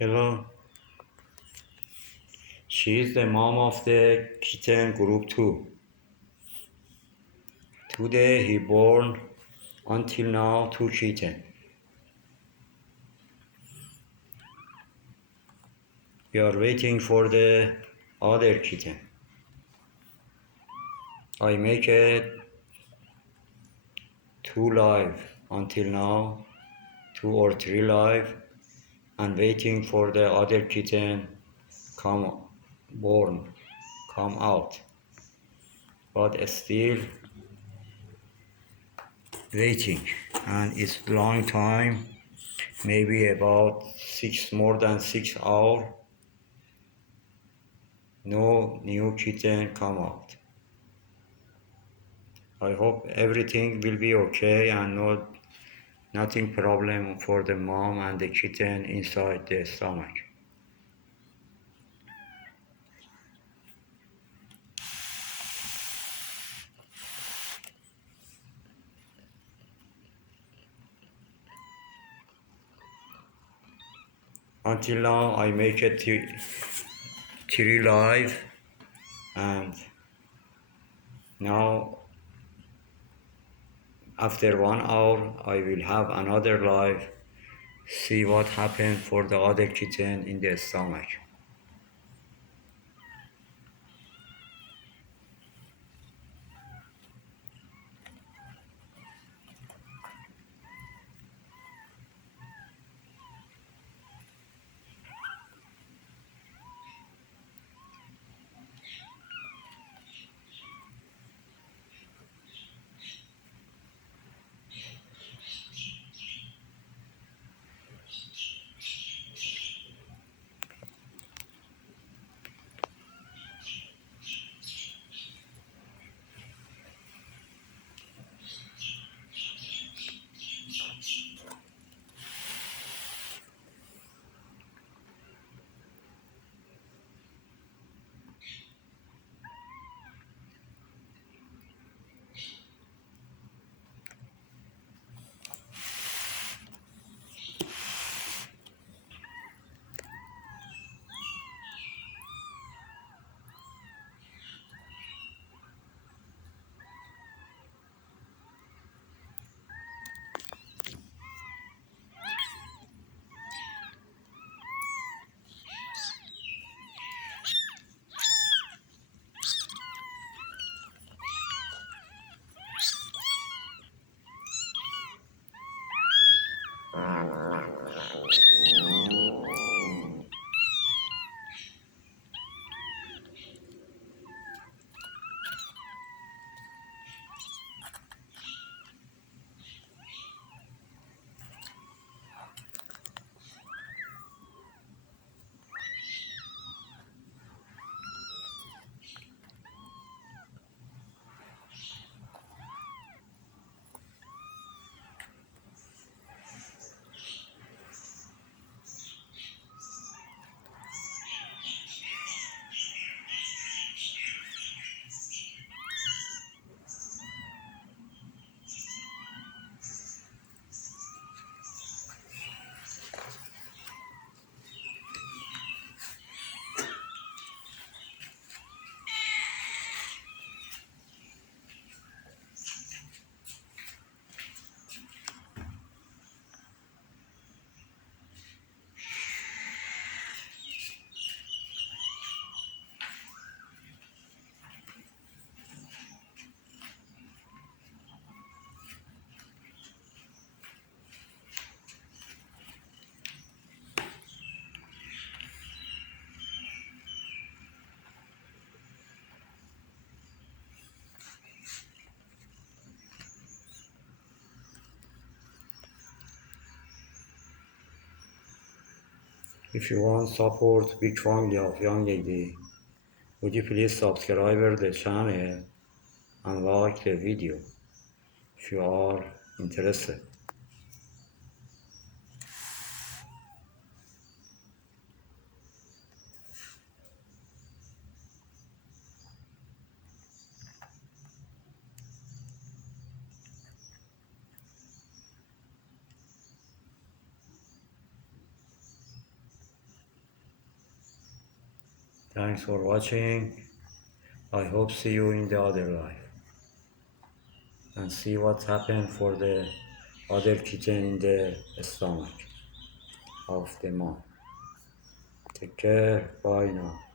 Hello, she is the mom of the kitten group 2. Today he born until now 2 kittens. We are waiting for the other kitten. I make it 2 live until now, 2 or 3 live, and waiting for the other kitten come born, come out. But still waiting, and it's long time, maybe about more than 6 hours. No new kitten come out. I hope everything will be okay and nothing problem for the mom and the kitten inside the stomach. Until now I make it three live, and now after 1 hour I will have another live, see what happened for the other kitten in the stomach. If you want support big family of young lady, would you please subscribe the channel and like the video if you are interested. Thanks for watching. I hope see you in the other life and see what happened for the other kitten in the stomach of the mom. Take care. Bye now.